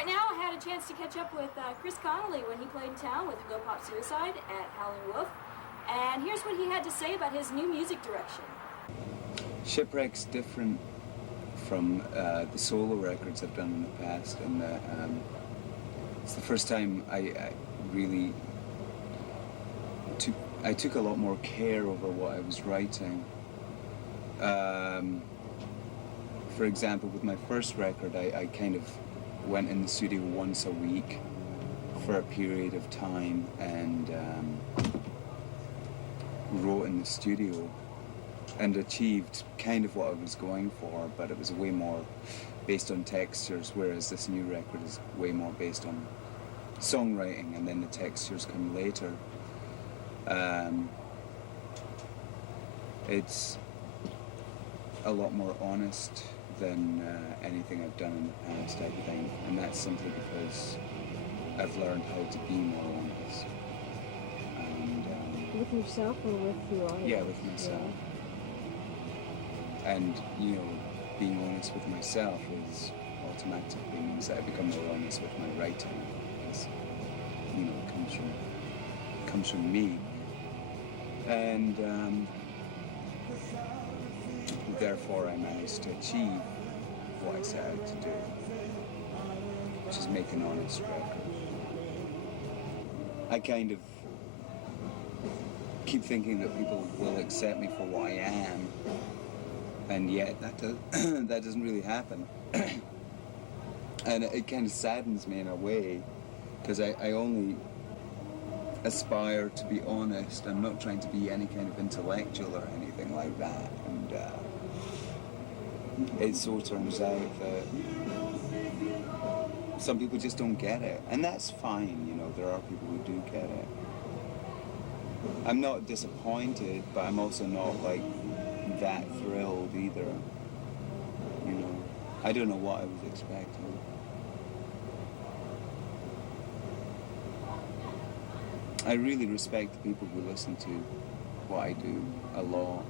Right now, I had a chance to catch up with Chris Connelly when he played in town with Go Pop Suicide at Howlin' Wolf. And here's what he had to say about his new music direction. Shipwreck's different from the solo records I've done in the past, and it's the first time I really took a lot more care over what I was writing. For example, with my first record, I kind of went in the studio once a week for a period of time and wrote in the studio and achieved kind of what I was going for, but it was way more based on textures, whereas this new record is way more based on songwriting, and then the textures come later. It's a lot more honest than anything I've done in the past, I think, and that's simply because I've learned how to be more honest. And, with yourself or with the audience? Yeah, with myself. Yeah. And, you know, being honest with myself is automatically means that I become more honest with my writing, because, you know, it comes from me. And therefore I managed to achieve what I set out to do, which is make an honest record. I kind of keep thinking that people will accept me for what I am, and yet that doesn't really happen. And it kind of saddens me in a way, because I only aspire to be honest. I'm not trying to be any kind of intellectual or anything like that. And it so turns out that some people just don't get it, and that's fine. You know, there are people who do get it. I'm not disappointed, but I'm also not like that thrilled either. You know, I don't know what I was expecting. I really respect the people who listen to what I do a lot.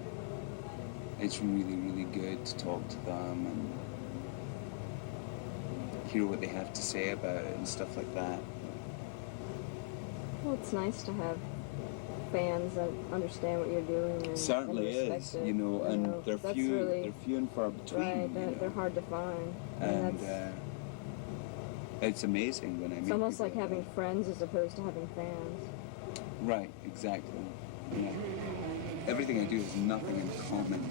It's really, really good to talk to them and hear what they have to say about it and stuff like that. Well, it's nice to have fans that understand what you're doing. And certainly is, you know, and they're few and far between. Right, they're hard to find. And it's amazing when I meet people. It's almost like having friends as opposed to having fans. Right, exactly. Yeah. Everything I do has nothing in common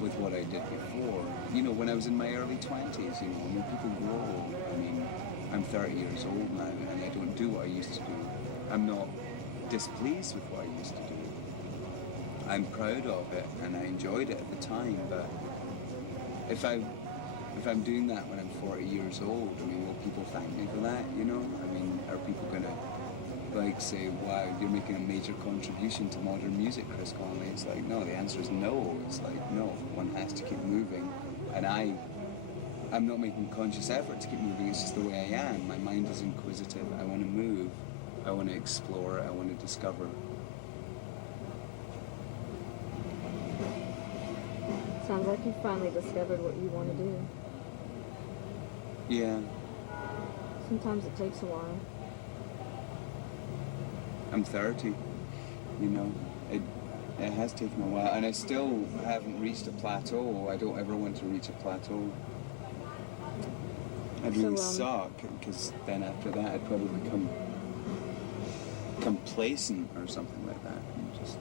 with what I did before. You know, when I was in my early 20s, you know, I mean, people grow. I mean, I'm 30 years old now, and I don't do what I used to do. I'm not displeased with what I used to do. I'm proud of it, and I enjoyed it at the time, but if I'm doing that when I'm 40 years old, I mean, will people thank me for that, you know? I mean, are people gonna like say, wow, you're making a major contribution to modern music, Chris Connelly? It's like, no, the answer is no. It's like, no, one has to keep moving. And I'm not making a conscious effort to keep moving, it's just the way I am. My mind is inquisitive, I want to move, I want to explore, I want to discover. Sounds like you finally discovered what you want to do. Yeah. Sometimes it takes a while. I'm 30, you know, it has taken a while, and I still haven't reached a plateau. I don't ever want to reach a plateau. I'd really suck, because then after that I'd probably become complacent or something like that. And just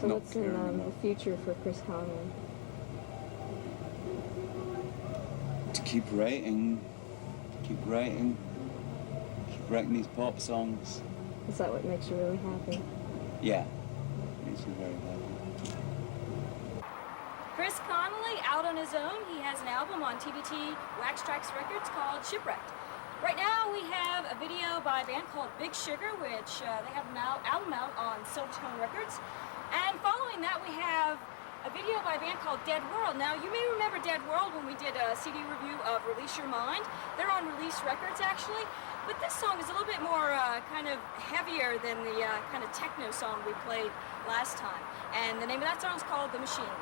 so what's in the future for Chris Connelly? To keep writing these pop songs. Is that what makes you really happy? Yeah, makes me very happy. Chris Connelly, out on his own. He has an album on TBT Wax Trax Records called Shipwrecked. Right now we have a video by a band called Big Sugar, which they have an album out on Silvertone Records. And following that we have a video by a band called Dead World. Now you may remember Dead World when we did a CD review of Release Your Mind. They're on Release Records actually. But this song is a little bit more kind of heavier than the kind of techno song we played last time. And the name of that song is called The Machine.